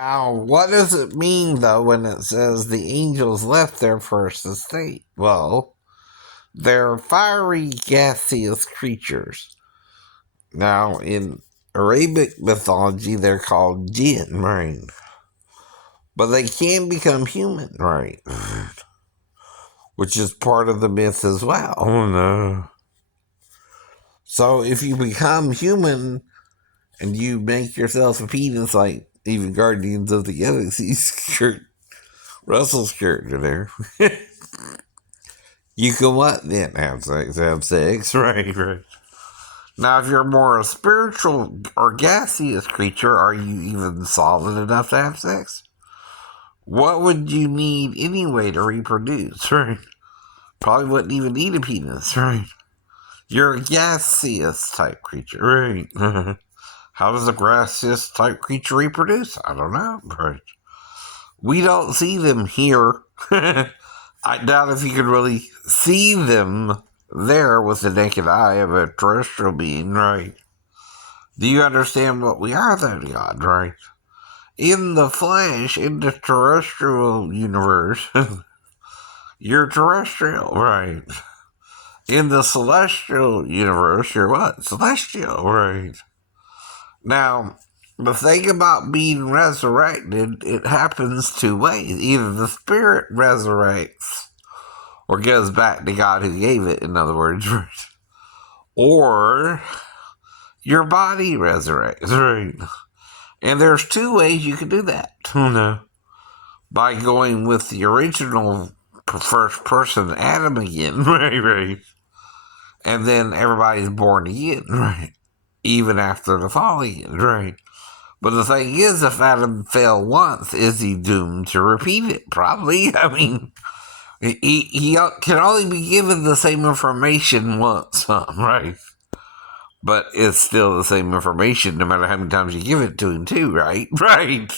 Now, what does it mean, though, when it says the angels left their first estate? Well, they're fiery, gaseous creatures. Now, in Arabic mythology, they're called jinn, right? But they can become human, right? Which is part of the myth as well. Oh, no. So if you become human and you make yourself a penis, like even Guardians of the Galaxy's Russell's character there, you can what then? Have sex, right, right. Now, if you're more a spiritual or gaseous creature, are you even solid enough to have sex? What would you need anyway to reproduce, right? Probably wouldn't even need a penis, right? You're a gaseous type creature, right? How does a gaseous type creature reproduce? I don't know, right? We don't see them here. I doubt if you could really see them there with the naked eye of a terrestrial being, right? Do you understand what we are, though, God, right? In the flesh, in the terrestrial universe, you're terrestrial, right? In the celestial universe, you're what? Celestial, right? Now, the thing about being resurrected, it happens two ways. Either the spirit resurrects, or goes back to God who gave it, in other words, right? Or your body resurrects, right? And there's two ways you can do that. Oh, no. By going with the original first person, Adam, again, right? And then everybody's born again, right? Even after the fall again, right? But the thing is, if Adam fell once, is he doomed to repeat it? Probably. I mean, he can only be given the same information once, right? But it's still the same information no matter how many times you give it to him, too, right? Right.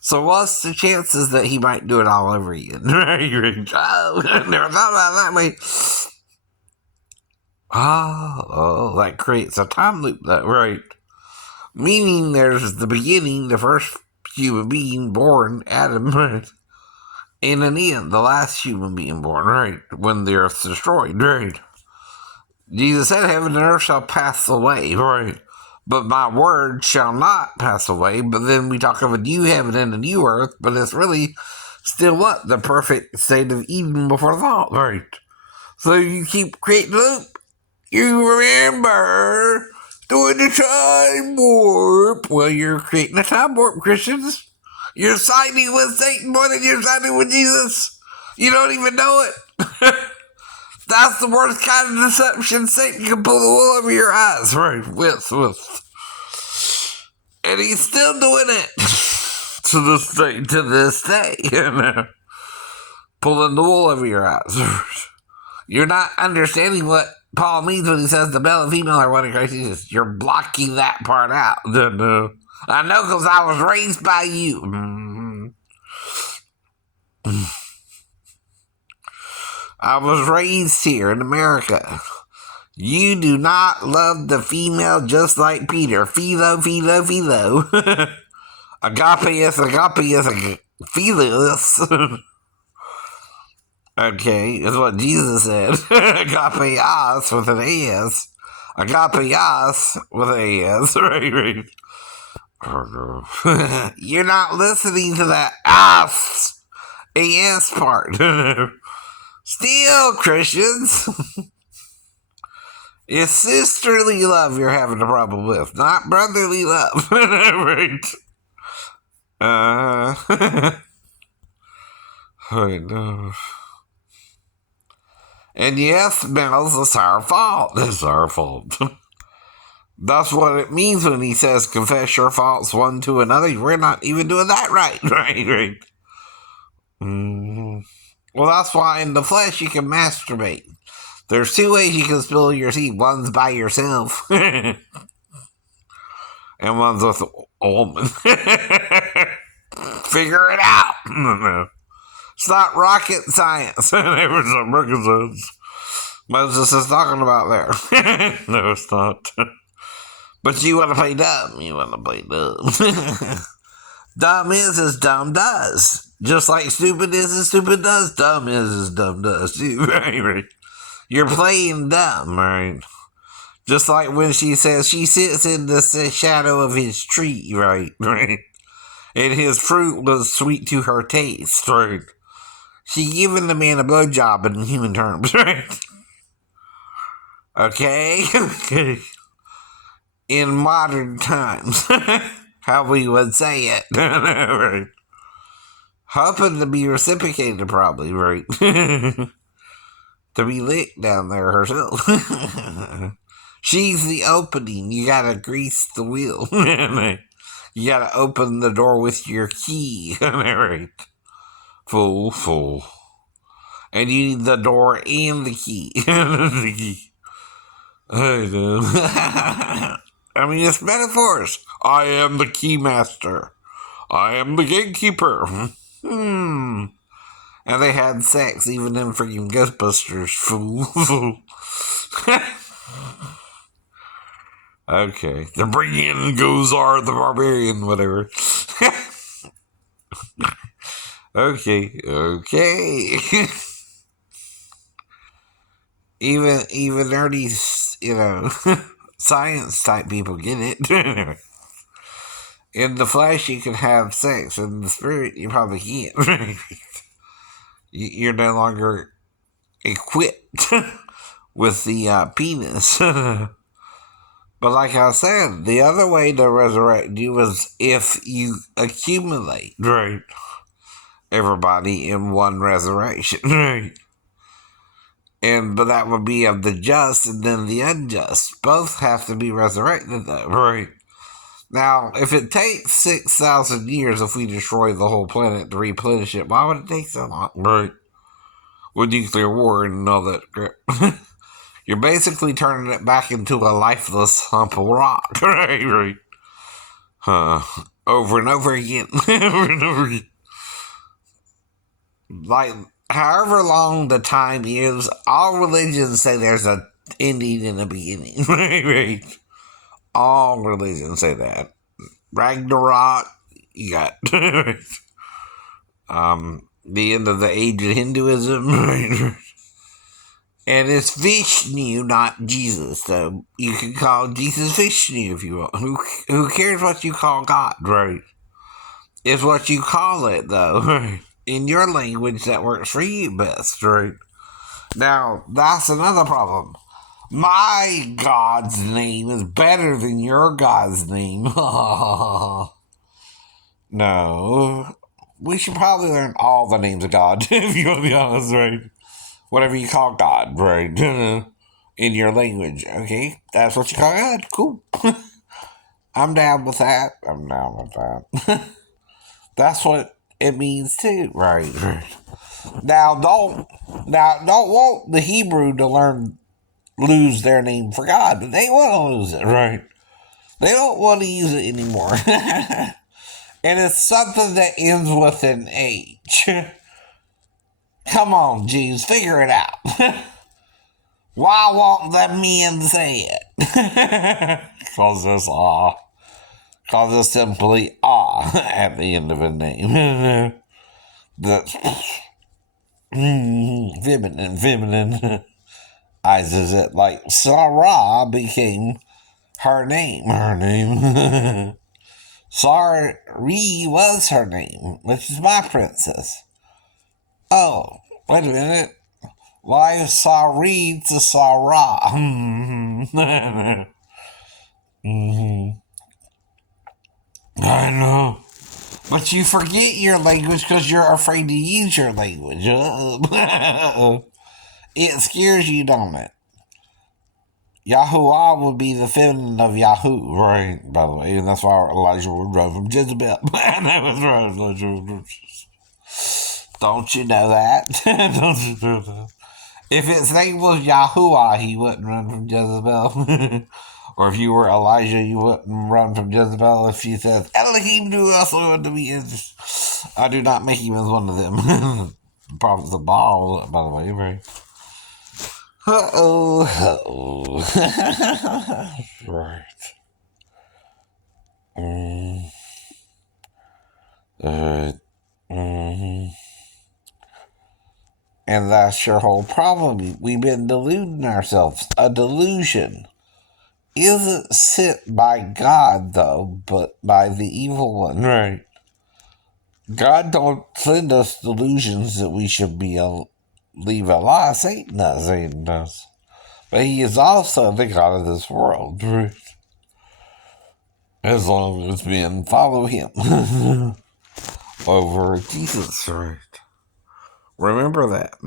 So what's the chances that he might do it all over again? Right? Oh, I never thought about it that way. Oh, that creates a time loop, that right? Meaning there's the beginning, the first human being born, Adam, right? And an end, the last human being born, right? When the earth's destroyed, right? Jesus said, heaven and earth shall pass away, right? But my word shall not pass away. But then we talk of a new heaven and a new earth, but it's really still what? The perfect state of Eden before the fall, right? So you keep creating a loop. You remember doing the time warp. Well, you're creating a time warp, Christians. You're siding with Satan more than you're siding with Jesus. You don't even know it. That's the worst kind of deception. Satan can pull the wool over your eyes, right? With. And he's still doing it to this day, you know. Pulling the wool over your eyes. You're not understanding what Paul means when he says the male and female are one in Christ Jesus. You're blocking that part out. No. I know because I was raised by you. I was raised here in America. You do not love the female just like Peter. Philo. Agapeus, Philos. Okay, that's what Jesus said. Agapeus with an A-S. Agapeus with an A-S. Right. You're not listening to that A-S part. Still, Christians. It's sisterly love you're having a problem with, not brotherly love. Right. I know. And yes, males, it's our fault. It's our fault. That's what it means when he says, confess your faults one to another. We're not even doing that right. Right. Well, that's why in the flesh you can masturbate. There's two ways you can spill your seed. One's by yourself. And one's with a woman. Figure it out. It's not rocket science. Never some rocket science. Moses is talking about there. No, it's not. But you want to play dumb. Dumb is as dumb does. Just like stupid is as stupid does, dumb is as dumb does. Right. You're playing dumb, right? Just like when she says she sits in the shadow of his tree, right? Right. And his fruit was sweet to her taste, right? She giving the man a blowjob in human terms, right? Okay? Okay. In modern times, how we would say it, right? Hoping to be reciprocated, probably, right? To be licked down there herself. She's the opening. You gotta grease the wheel. You gotta open the door with your key. Right? Fool. And you need the door and the key. The key. I know. I mean, it's metaphors. I am the key master. I am the gatekeeper. And they had sex even in freaking Ghostbusters, fool. Okay. The bring in Gozar the Barbarian, whatever. Okay. Even nerdy, science type people get it. In the flesh, you can have sex. In the spirit, you probably can't. You're no longer equipped with the penis. But like I said, the other way to resurrect you is if you accumulate, right, everybody in one resurrection, right? But that would be of the just and then the unjust. Both have to be resurrected, though, right? Now, if it takes 6,000 years if we destroy the whole planet to replenish it, why would it take so long, right? With nuclear war and all that crap. You're basically turning it back into a lifeless hump of rock, right? Over and over again. Over and over again. Like, however long the time is, all religions say there's an ending and a beginning, right? All religions say that. Ragnarok, you got the end of the age of Hinduism, right? And it's Vishnu, not Jesus, so you can call Jesus Vishnu if you want. Who cares what you call God, right? It's what you call it, though, right? In your language that works for you best, right? Now, that's another problem. My God's name is better than your God's name. No. We should probably learn all the names of God, if you want to be honest, right? Whatever you call God, right? In your language, okay? That's what you call God. Cool. I'm down with that. That's what it means too, right? Now don't want the Hebrew to lose their name for God, but they want to lose it, right? They don't want to use it anymore. And it's something that ends with an H. Come on, Jews, figure it out. Why won't the men say it? Because it's simply at the end of a name. That's feminine. Eyes it like Sarah became her name. Sari was her name, which is my princess. Oh, wait a minute. Why is Sari to Sarah? I know. But you forget your language because you're afraid to use your language. It scares you, don't it? Yahuwah would be the feminine of Yahoo, right? By the way, and that's why Elijah would run from Jezebel. That was right. Don't you know that? Don't you know that? If his name was Yahuwah, he wouldn't run from Jezebel. Or if you were Elijah, you wouldn't run from Jezebel. If she says, Elohim do also want to be in. I do not make him as one of them. The prophets of Baal, by the way, right? Right. Mhm. And that's your whole problem. We've been deluding ourselves. A delusion isn't sent by God, though, but by the evil one. Right. God don't send us delusions that we should leave a lie. Satan does. Satan does. But he is also the God of this world. Right. As long as men follow him over Jesus. Right. Remember that.